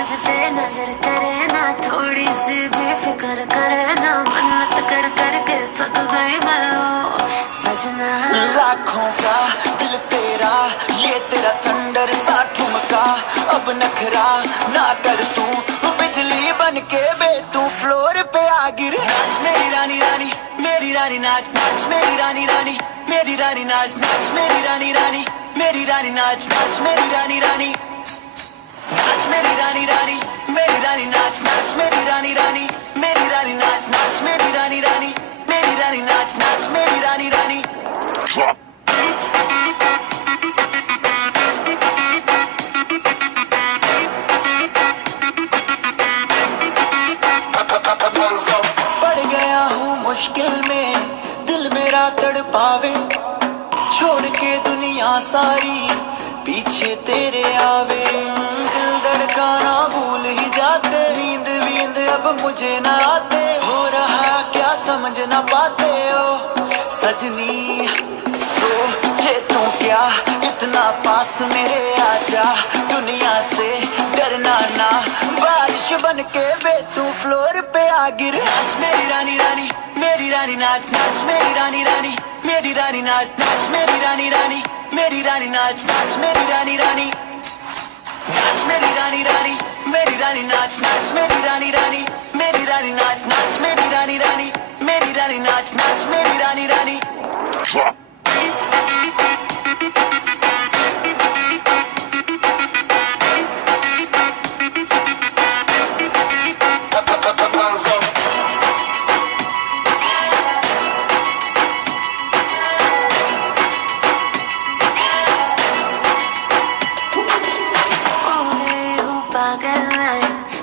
मुझ पे नजर करे ना, थोड़ी सी भी फिक्र करे ना, मन्नत कर कर के थक गई मैं ओ सजना। लाखों का दिल तेरा, ये तेरा थंडर सा ठुमका, अब नखरा ना कर तू, बिजली बन के बे तू फ्लोर पे आ गिर। नाच मेरी रानी रानी, मेरी रानी नाच नाच मेरी रानी रानी, मेरी रानी नाच नाच मेरी रानी रानी, मेरी रानी नाच नाच मेरी रानी रानी, नाच मेरी रानी रानी, मेरी रानी नाच नाच मेरी रानी रानी, मेरी रानी नाच नाच मेरी रानी रानी, मेरी रानी नाच नाच मेरी रानी रानी। पड़ गया हूँ मुश्किल में, दिल मेरा तड़पावे, छोड़ के दुनिया सारी पीछे तेरे आवे। दिल धड़काना भूल ही जाते, नींद वींद अब मुझे न आते, हो रहा क्या समझ न पाते हो सजनी। सोचे तू क्या इतना पास मेरे आजा, दुनिया से डरना ना, बारिश बन के बे तू फ्लोर पे आ गिर। नाच मेरी रानी रानी, मेरी रानी नाच नाच मेरी रानी रानी, मेरी रानी नाच नाच मेरी रानी रानी, मेरी रानी नाच नाच मेरी रानी रानी, नाच मेरी रानी रानी, मेरी रानी नाच नाच मेरी रानी रानी, मेरी रानी नाच नाच मेरी रानी रानी, मेरी रानी नाच नाच मेरी रानी रानी।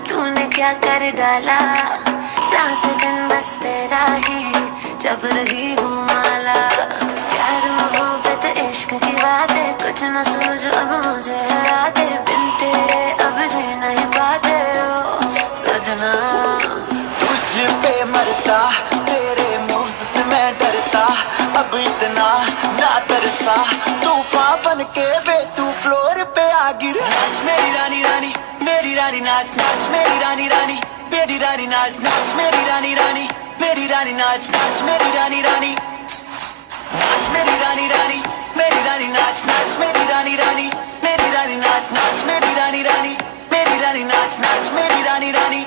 तूने क्या कर डाला, रात दिन बस तेरा ही जब रही हूँ माला। प्यार मोहब्बत इश्क की बातें कुछ न समझ अब मुझे याद है, बिन तेरे अब जी नहीं पाते हो सजना। तुझ पे मरता, तेरे मुंह से मैं डरता, अब इतना ना तरसा, तूफान बन के बे तू फ्लोर पे आ गिर। नाच मेरी रानी रानी, मेरी रानी नाच नाच मेरी रानी रानी, मेरी रानी नाच नाच मेरी रानी रानी, मेरी रानी नाच नाच मेरी रानी रानी, नाच मेरी रानी रानी, मेरी रानी नाच नाच मेरी रानी रानी, मेरी रानी नाच नाच मेरी रानी रानी, मेरी रानी नाच नाच मेरी रानी रानी।